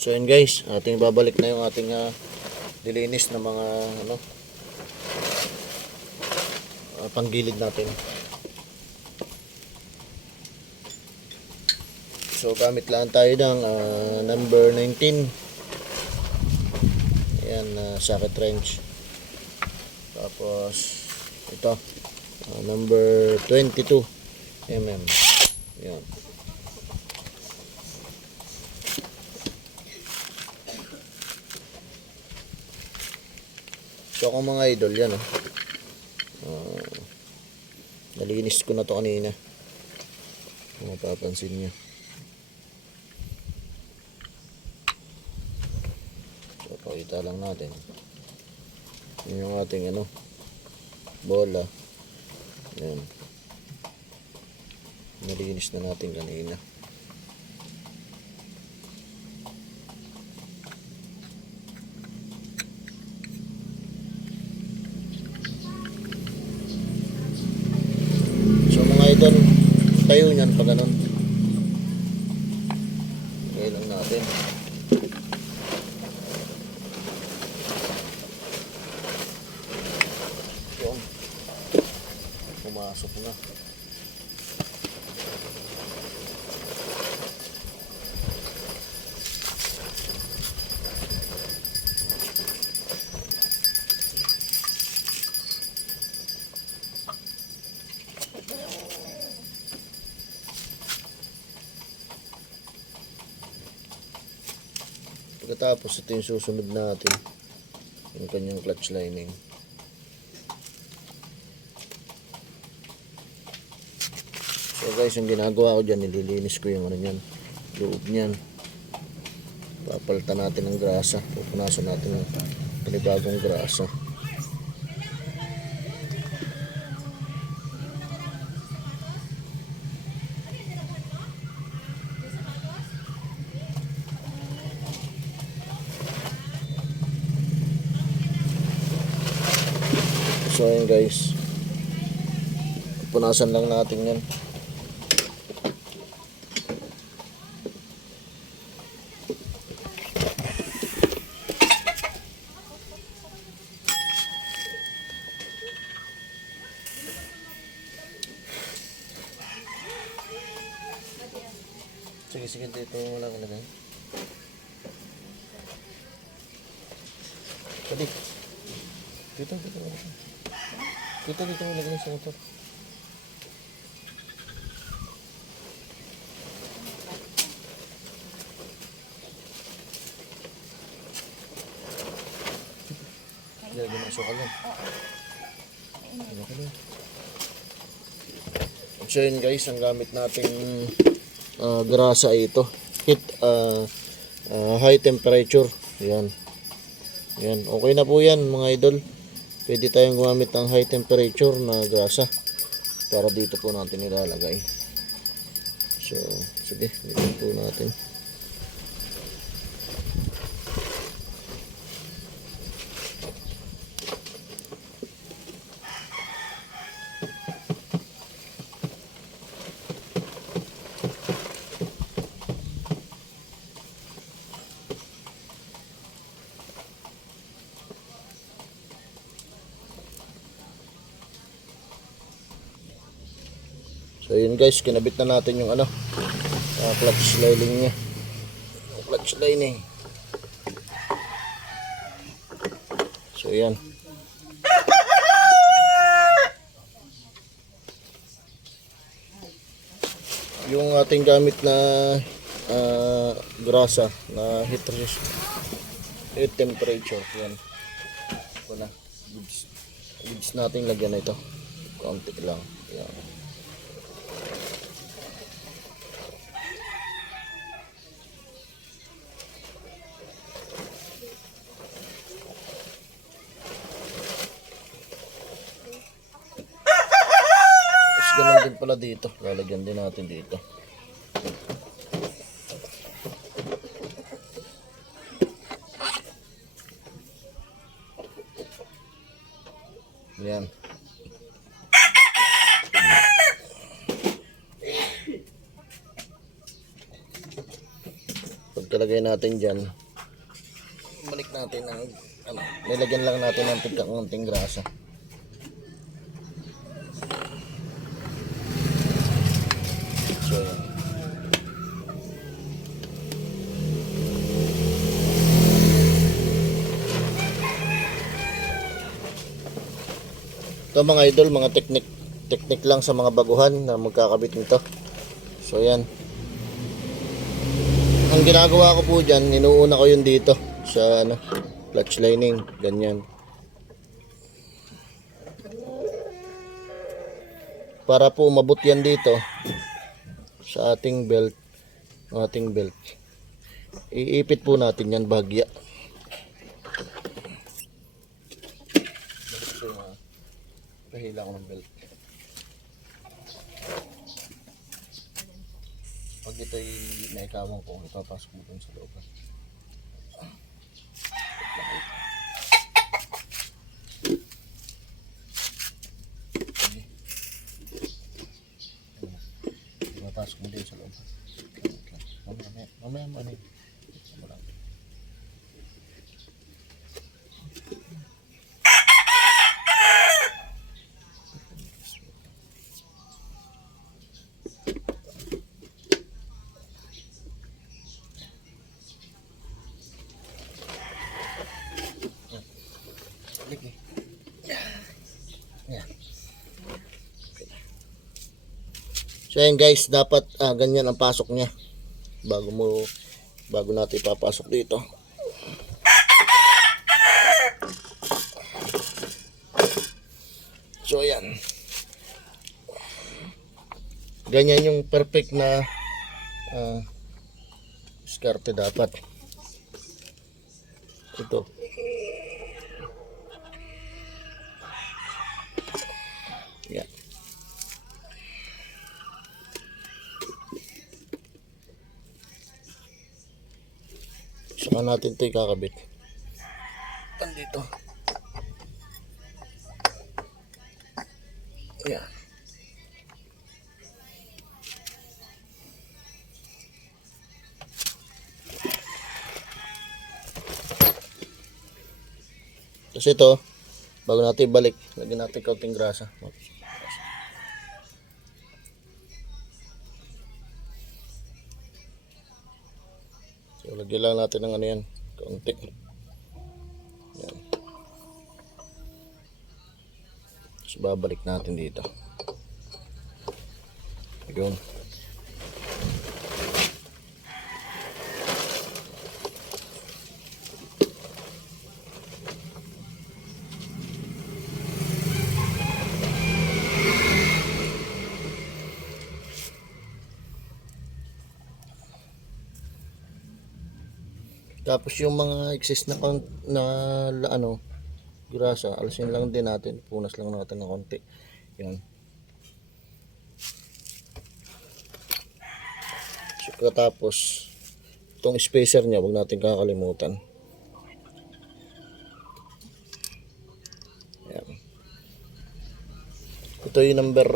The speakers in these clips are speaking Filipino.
So yun guys, ating babalik na yung ating dilinis ng mga panggilid natin. So gamit lang tayo ng number 19. Ayan, socket wrench. Tapos ito, number 22 mm. Ayan. So kung mga idol yan, nalinis ko na to kanina. Kung mapapansin nyo. So pakita lang natin. Yun yung ating bola. Yan. Nalinis na natin kanina. Idol, tayo niyan pa ganun. Ngayon lang natin. Yung pumasok na. Pagkatapos ito yung susunod natin, yung kanyang clutch lining. So guys, yung ginagawa ko dyan, nililinis ko yung niyan, loob niyan. Papalitan natin ng grasa, pupunasan natin ng panibagong grasa. So ayun guys, punasan lang natin yan. Sige dito mo lang ilagay. Tadi dito mo lagay sa motor. Hindi, masukal yan. So yun guys, ang gamit nating grasa ay ito. High temperature. Yan. Yan. Okay na po yan mga idol. Pwede tayong gumamit ng high temperature na grasa para dito po natin ilalagay. So, sige, dito po natin. So yun guys, kinabit na natin yung clutch lining nya. Clutch lining. So yan. Yung ating gamit na grasa na heat temperature. Yan. Ito na. Goods natin lagyan na ito. Kaunti lang. Yan. Ganun din pala dito, lalagyan din natin dito. Yan. pagkalagay natin dyan, balik natin ang nilagyan lang natin ng pagkakunting grasa. So yan. Ito mga idol, mga technique lang sa mga baguhan na magkakabit nito. So yan. Ang ginagawa ko po dyan, inuuna ko yun dito sa clutch lining, ganyan. Para po umabot yan dito sa ating belt, iipit po natin yan bahagya. Pahila ko ng belt. Pag ito'y naikawang ko, ipapasok mo dun sa loob. Ipapasok mo din sa loob. Mamaya. So ayan guys, dapat ganyan ang pasok niya bago natin ipapasok dito. So ayan, ganyan yung perfect na diskarte dapat. Ito yan. Saka natin ito ikakabit dito. Yan. Tapos ito, bago natin ibalik, lagyan natin kaunting grasa. So, lagyan lang natin ng yan, kaunti. Yan. Tapos babalik natin dito. Yun. Tapos yung mga excess na grasa, alisin lang din natin, punas lang natin ng konti. Yan. So, tapos itong spacer niya, wag natin kakalimutan. Yan. Ito yung number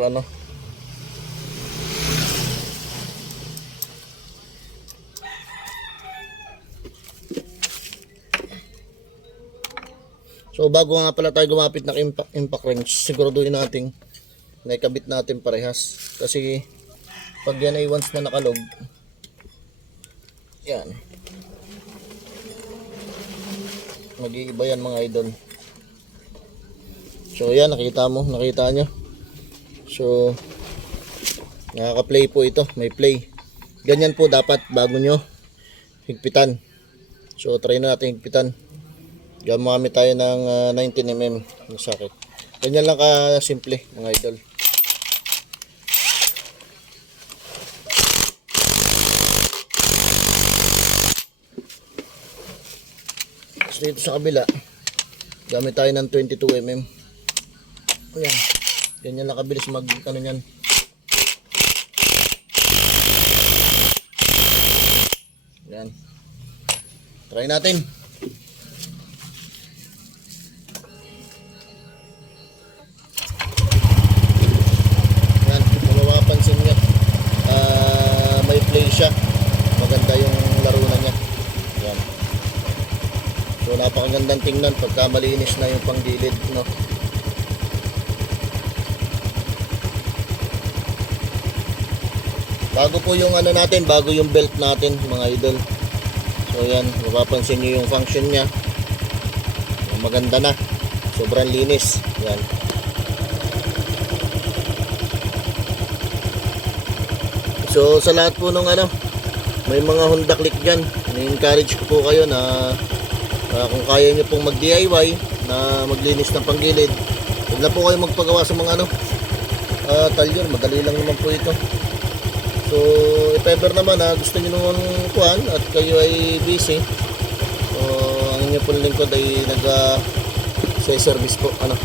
So bago nga pala tayo gumapit ng impact wrench, siguraduhin natin na ikabit natin parehas. Kasi pag yan ay once na nakalog, yan, mag-iiba yan mga idol. So yan, nakita nyo. So nakaka-play po ito, may play. Ganyan po dapat bago nyo higpitan. So try na natin higpitan. Gamamit tayo ng 19mm ng socket. Ganyan lang ka simple mga idol. So dito sa kabila, gamit tayo ng 22mm. Ayan. Ganyan lang kabilis niyan. Ayan. Try natin. May play siya, maganda yung laro na niya. So napakagandang tingnan pagka malinis na yung panggilid, no? Bago po yung ano natin, bago yung belt natin mga idol. So yan, mapapansin nyo yung function nya. Maganda na. Sobrang linis. Yan. So sa lahat po nung ano, may mga Honda Click dyan, i-encourage ko po kayo na kung kaya nyo pong mag DIY na maglinis ng panggilid, huwag na po kayo magpagawa sa mga ano, talyon. Madali lang naman po ito. So if ever naman gusto nyo naman kuhan at kayo ay busy, so ang inyo pong lingkod ay nag-service po ano,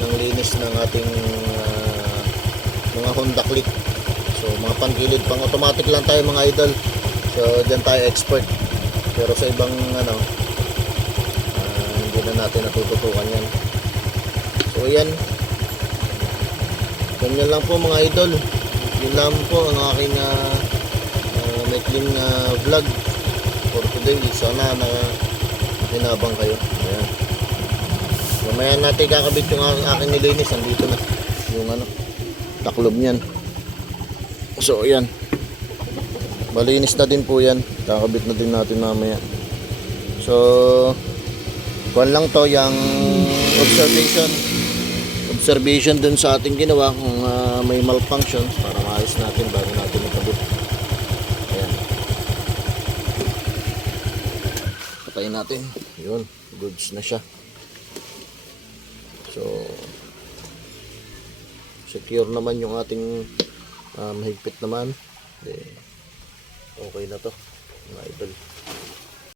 ng linis ng ating mga Honda Click. So mga panggilid, pang automatic lang tayo mga idol. So dyan tayo expert. Pero sa ibang ano, hindi na natin natututukan yan. So yan, ganyan lang po mga idol. Yun lang po ang aking maikling vlog for today. Sana na hinabang kayo. Ayan. Mamaya natin kakabit yung aking nilinis. Andito na yung ano, taklob nyan. So ayan, malinis na din po yan. Kakabit na din natin mamaya. So kuwan lang to, yung observation dun sa ating ginawa kung may malfunction para maayos natin bago natin ikabit. Ayan, patayin natin. Yun, goods na siya. So secure naman yung ating mahigpit naman. Okay na to mga idol.